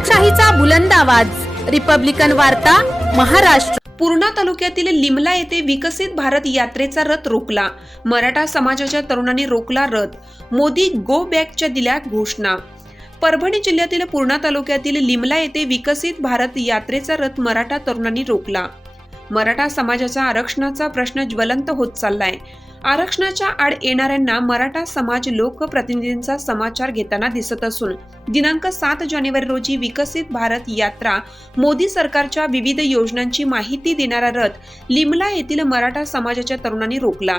लोकशाहीचा बुलंद आवाज, रिपब्लिकन वार्ता, महाराष्ट्र। पूर्णा तालुक्यातील लिमला येथे विकसित भारत यात्रेचा रथ रोखला। मराठा समाजाच्या तरुणांनी रोखला रथ। मोदी गो बॅकच्या दिल्या घोषणा। परभणी जिल्ह्यातील पूर्णा तालुक्यातील लिमला येथे विकसित भारत यात्रेचा रथ मराठा तरुणांनी रोखला। मराठा समाजाचा आरक्षणाचा प्रश्न ज्वलंत होत चाललाय। आरक्षणाच्या आड येणाऱ्यांना मराठा समाज लोकप्रतिनिधींचा समाचार घेताना दिसत असून दिनांक 7 जानेवारी रोजी विकसित भारत यात्रा मोदी सरकारच्या विविध योजनांची माहिती देणारा रथ लिमला येथील मराठा समाजाच्या तरुणांनी रोखला।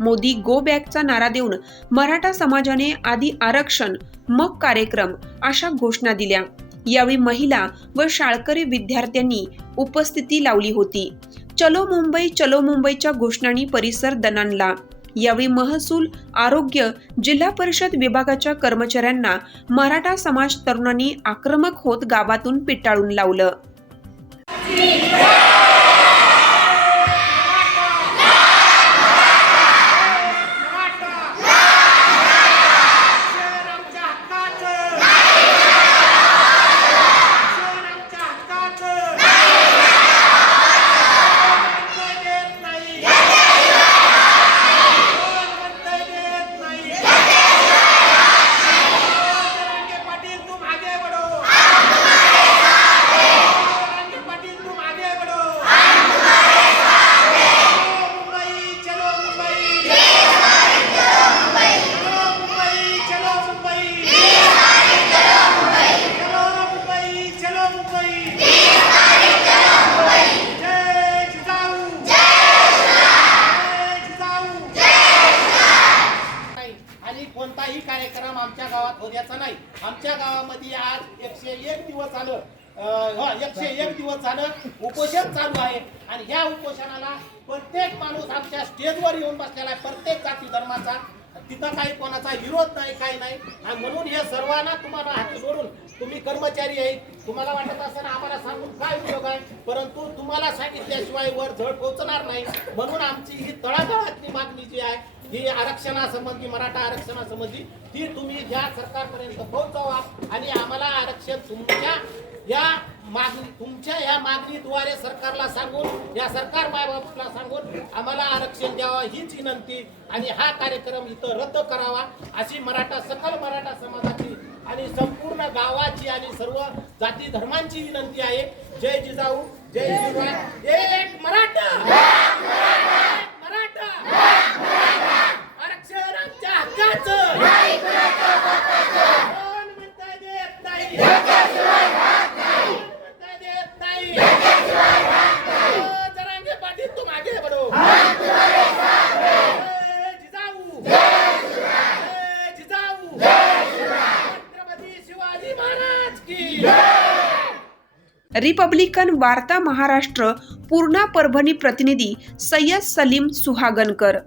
मोदी गो बॅकचा नारा देऊन मराठा समाजाने आधी आरक्षण मग कार्यक्रम अशा घोषणा दिल्या। यावेळी महिला व शाळकरी विद्यार्थ्यांनी उपस्थिती लावली होती। चलो मुंबईच्या घोषणांनी परिसर दणाणला। यावेळी महसूल, आरोग्य, जिल्हा परिषद विभागाच्या कर्मचाऱ्यांना मराठा समाज तरुणांनी आक्रमक होत गावातून पिटाळून लावलं। कोणताही कार्यक्रम आमच्या गावात होण्याचा नाही। आमच्या गावामध्ये आज 101 दिवस झालं 101 दिवस झालं उपोषण चालू आहे आणि या उपोषणाला प्रत्येक माणूस आमच्या स्टेजवर येऊन बसलेला आहे, प्रत्येक जाती धर्माचा। तिथं काही कोणाचा विरोध नाही, काही नाही। आणि म्हणून हे सर्वांना तुम्हाला हात जोडून, तुम्ही कर्मचारी आहे, तुम्हाला वाटत असेल आम्हाला सांगून काय उपयोग आहे, परंतु तुम्हाला सांगितल्याशिवाय वर झळ पोहोचणार नाही। म्हणून आमची ही तळागाळातली मागणी जी आहे ही आरक्षणासंबंधी, मराठा आरक्षणासंबंधी, ती तुम्ही या सरकारपर्यंत पोहोचवा आणि आम्हाला आरक्षण तुमच्या या मागणीद्वारे सरकारला सांगून, या सरकार मायबापाला सांगून आम्हाला आरक्षण द्यावा हीच विनंती आणि हा कार्यक्रम इथं रद्द करावा अशी सकल मराठा समाजाची आणि संपूर्ण गावाची आणि सर्व जाती धर्मांची विनंती आहे। जय जिजाऊ, जय शिवराय, एक मराठा, आरक्षण आमच्या हक्काचं, कोण म्हणता देत नाही, जरांगे पाटील तुम आगे बढ़ो, जिजाऊ, जिजाऊ, छत्रपती शिवाजी महाराज की। रिपब्लिकन वार्ता महाराष्ट्र, पूर्णा परभणी प्रतिनिधी सय्यद सलीम सुहागनकर।